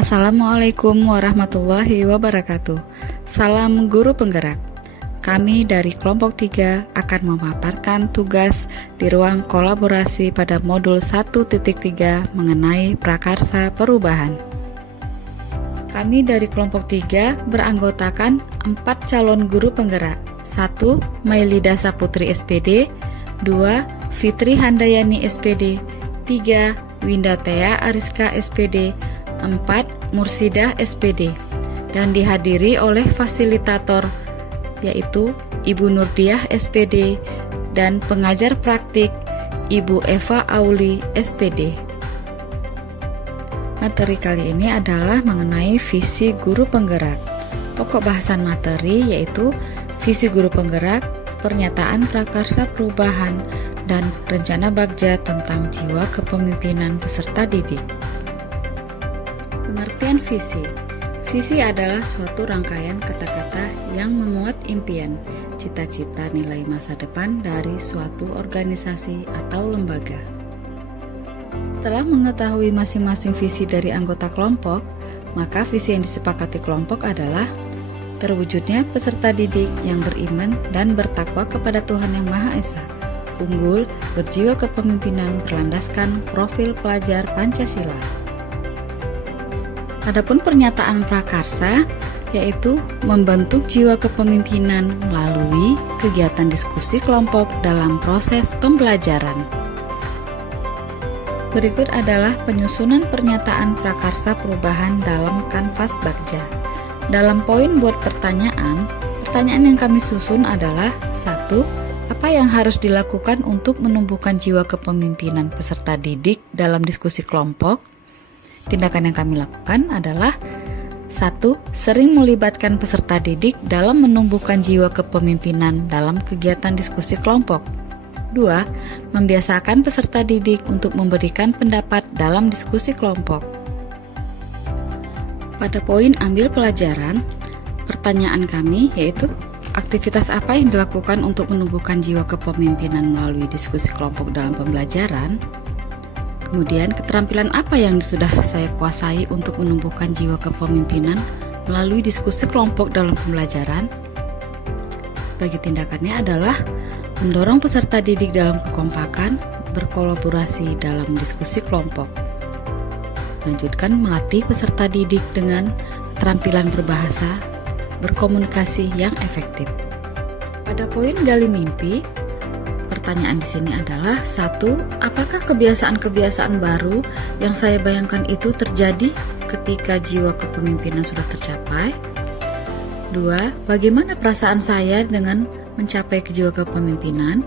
Assalamualaikum warahmatullahi wabarakatuh. Salam guru penggerak. Kami dari kelompok 3 akan memaparkan tugas di ruang kolaborasi pada modul 1.3 mengenai prakarsa perubahan. Kami dari kelompok 3 beranggotakan 4 calon guru penggerak. 1. Mailida Saputri SPD, 2. Fitri Handayani SPD, 3. Winda Thea Ariska SPD, 4. Mursidah SPD, dan dihadiri oleh fasilitator yaitu Ibu Nurdiah SPD dan pengajar praktik Ibu Eva Auli SPD. Materi kali ini adalah mengenai visi guru penggerak. Pokok bahasan materi yaitu visi guru penggerak, pernyataan prakarsa perubahan, dan rencana Bagja tentang jiwa kepemimpinan peserta didik. Pengertian visi. Visi adalah suatu rangkaian kata-kata yang memuat impian, cita-cita nilai masa depan dari suatu organisasi atau lembaga. Setelah mengetahui masing-masing visi dari anggota kelompok, maka visi yang disepakati kelompok adalah terwujudnya peserta didik yang beriman dan bertakwa kepada Tuhan Yang Maha Esa, unggul, berjiwa kepemimpinan berlandaskan profil pelajar Pancasila. Adapun pernyataan prakarsa yaitu membentuk jiwa kepemimpinan melalui kegiatan diskusi kelompok dalam proses pembelajaran. Berikut adalah penyusunan pernyataan prakarsa perubahan dalam kanvas Bagja. Dalam poin buat pertanyaan yang kami susun adalah 1. Apa yang harus dilakukan untuk menumbuhkan jiwa kepemimpinan peserta didik dalam diskusi kelompok? Tindakan yang kami lakukan adalah 1. Sering melibatkan peserta didik dalam menumbuhkan jiwa kepemimpinan dalam kegiatan diskusi kelompok. 2. Membiasakan peserta didik untuk memberikan pendapat dalam diskusi kelompok. Pada poin ambil pelajaran, pertanyaan kami yaitu aktivitas apa yang dilakukan untuk menumbuhkan jiwa kepemimpinan melalui diskusi kelompok dalam pembelajaran? Kemudian, keterampilan apa yang sudah saya kuasai untuk menumbuhkan jiwa kepemimpinan melalui diskusi kelompok dalam pembelajaran? Bagi tindakannya adalah mendorong peserta didik dalam kekompakan, berkolaborasi dalam diskusi kelompok. Lanjutkan melatih peserta didik dengan keterampilan berbahasa, berkomunikasi yang efektif. Pada poin gali mimpi, pertanyaan di sini adalah 1. Apakah kebiasaan-kebiasaan baru yang saya bayangkan itu terjadi ketika jiwa kepemimpinan sudah tercapai? 2. Bagaimana perasaan saya dengan mencapai jiwa kepemimpinan?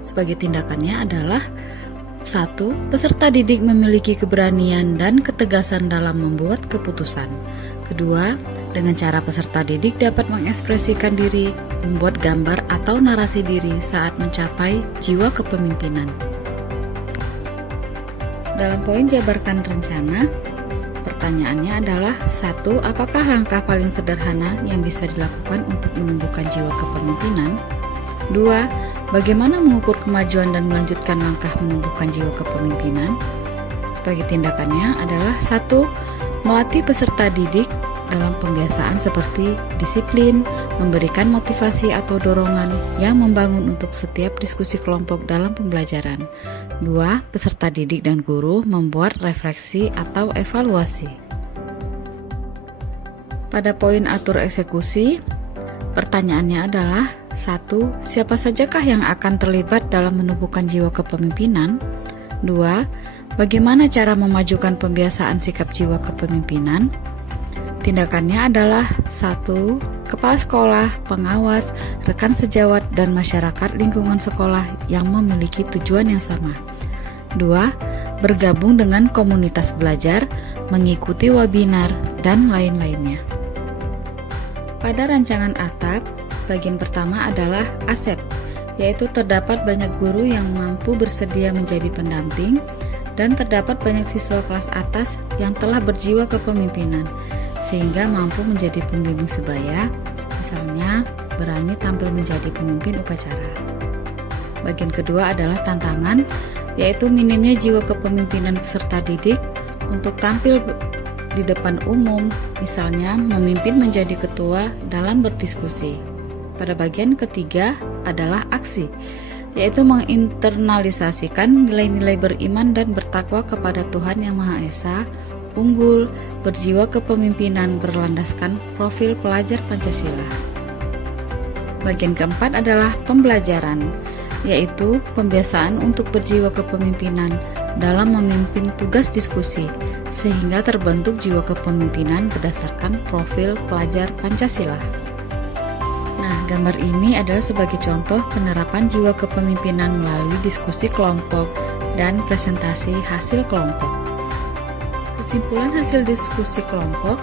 Sebagai tindakannya adalah 1. Peserta didik memiliki keberanian dan ketegasan dalam membuat keputusan. Kedua, dengan cara peserta didik dapat mengekspresikan diri, membuat gambar atau narasi diri saat mencapai jiwa kepemimpinan. Dalam poin jabarkan rencana, pertanyaannya adalah 1. Apakah langkah paling sederhana yang bisa dilakukan untuk menumbuhkan jiwa kepemimpinan? 2. Bagaimana mengukur kemajuan dan melanjutkan langkah menumbuhkan jiwa kepemimpinan? Sebagai tindakannya adalah 1. Melatih peserta didik dalam pembiasaan seperti disiplin, memberikan motivasi atau dorongan yang membangun untuk setiap diskusi kelompok dalam pembelajaran. 2. Peserta didik dan guru membuat refleksi atau evaluasi. Pada poin atur eksekusi, pertanyaannya adalah 1. Siapa sajakah yang akan terlibat dalam menumbuhkan jiwa kepemimpinan? 2. Bagaimana cara memajukan pembiasaan sikap jiwa kepemimpinan? Tindakannya adalah 1. Kepala sekolah, pengawas, rekan sejawat, dan masyarakat lingkungan sekolah yang memiliki tujuan yang sama. 2. Bergabung dengan komunitas belajar, mengikuti webinar, dan lain-lainnya. Pada rancangan atap, bagian pertama adalah ASEP, yaitu terdapat banyak guru yang mampu bersedia menjadi pendamping, dan terdapat banyak siswa kelas atas yang telah berjiwa kepemimpinan, sehingga mampu menjadi pembimbing sebaya, misalnya berani tampil menjadi pemimpin upacara. Bagian kedua adalah tantangan, yaitu minimnya jiwa kepemimpinan peserta didik untuk tampil di depan umum, misalnya memimpin menjadi ketua dalam berdiskusi. Pada bagian ketiga adalah aksi, yaitu menginternalisasikan nilai-nilai beriman dan bertakwa kepada Tuhan Yang Maha Esa, unggul, berjiwa kepemimpinan berlandaskan profil pelajar Pancasila. Bagian keempat adalah pembelajaran, yaitu pembiasaan untuk berjiwa kepemimpinan dalam memimpin tugas diskusi, sehingga terbentuk jiwa kepemimpinan berdasarkan profil pelajar Pancasila. Nah, gambar ini adalah sebagai contoh penerapan jiwa kepemimpinan melalui diskusi kelompok dan presentasi hasil kelompok. Kesimpulan hasil diskusi kelompok,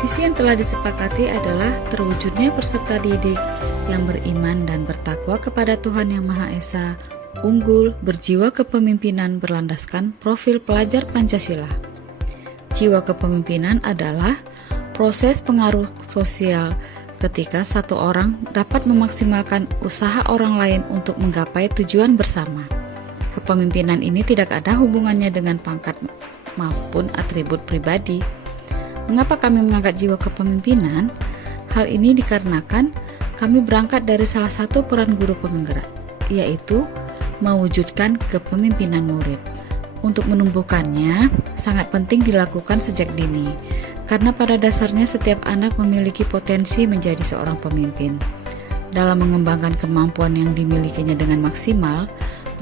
visi yang telah disepakati adalah terwujudnya peserta didik yang beriman dan bertakwa kepada Tuhan Yang Maha Esa, unggul, berjiwa kepemimpinan berlandaskan profil pelajar Pancasila. Jiwa kepemimpinan adalah proses pengaruh sosial ketika satu orang dapat memaksimalkan usaha orang lain untuk menggapai tujuan bersama. Kepemimpinan ini tidak ada hubungannya dengan pangkat maupun atribut pribadi. Mengapa kami mengangkat jiwa kepemimpinan? Hal ini dikarenakan kami berangkat dari salah satu peran guru penggerak, yaitu mewujudkan kepemimpinan murid. Untuk menumbuhkannya, sangat penting dilakukan sejak dini, karena pada dasarnya setiap anak memiliki potensi menjadi seorang pemimpin. Dalam mengembangkan kemampuan yang dimilikinya dengan maksimal,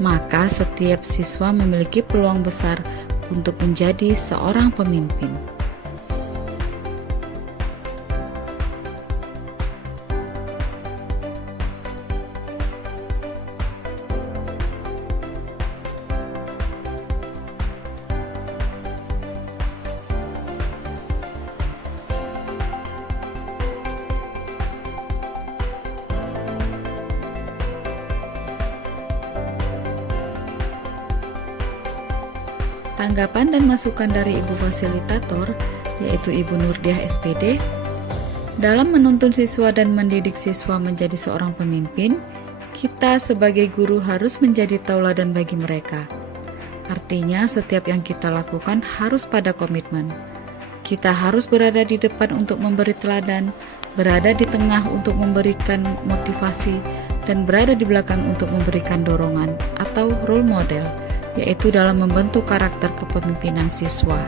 maka setiap siswa memiliki peluang besar untuk menjadi seorang pemimpin. Tanggapan dan masukan dari Ibu Fasilitator, yaitu Ibu Nurdiah SPD, dalam menuntun siswa dan mendidik siswa menjadi seorang pemimpin, kita sebagai guru harus menjadi tauladan bagi mereka. Artinya, setiap yang kita lakukan harus pada komitmen. Kita harus berada di depan untuk memberi teladan, berada di tengah untuk memberikan motivasi, dan berada di belakang untuk memberikan dorongan atau role model, yaitu dalam membentuk karakter kepemimpinan siswa.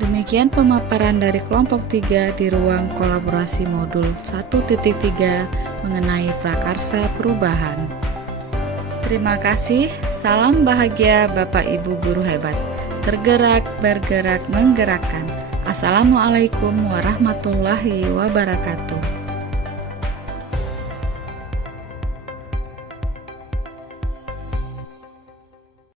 Demikian pemaparan dari kelompok 3 di ruang kolaborasi modul 1.3 mengenai prakarsa perubahan. Terima kasih, salam bahagia Bapak Ibu Guru hebat. Tergerak, bergerak, menggerakkan. Assalamualaikum warahmatullahi wabarakatuh.